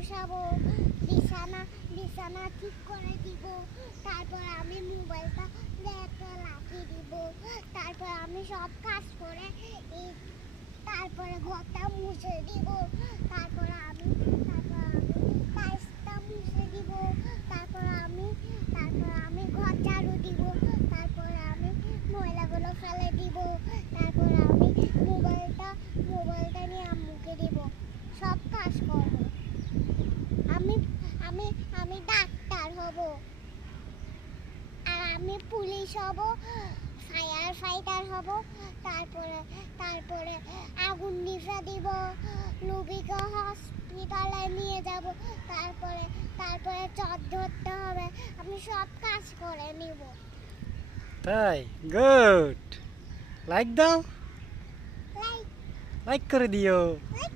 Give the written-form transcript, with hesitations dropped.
মুছাবো, বিছানা বিছানা ঠিক করে দিব, তারপর আমি মোবাইলটা রেখে লাগিয়ে দিব, তারপর আমি সব কাজ করে তারপরে ঘরটা মুছে দিব, তারপরে আমি টাইলসটা মুছে দিব, তারপর আমি ঘর ঝাড়ু দিব, তারপরে আমি ময়লাগুলো ফেলে দিব, তারপরে আমি মোবাইলটা নিয়ে আম্মুকে দিব, সব কাজ করব। আমি আমি আমি ডাক্তার হব, আর আমি পুলিশ হব, ফায়ার ফাইটার হব, তারপরে তারপরে আগুন নিভা দিব, রোগীকে হসপিটালে নিয়ে যাব, তারপরে তারপরে চট ধরতে হবে, আমি সব কাজ করে নিব। তাই গুড। লাইক দাও, লাইক লাইক করে দিও। লাইক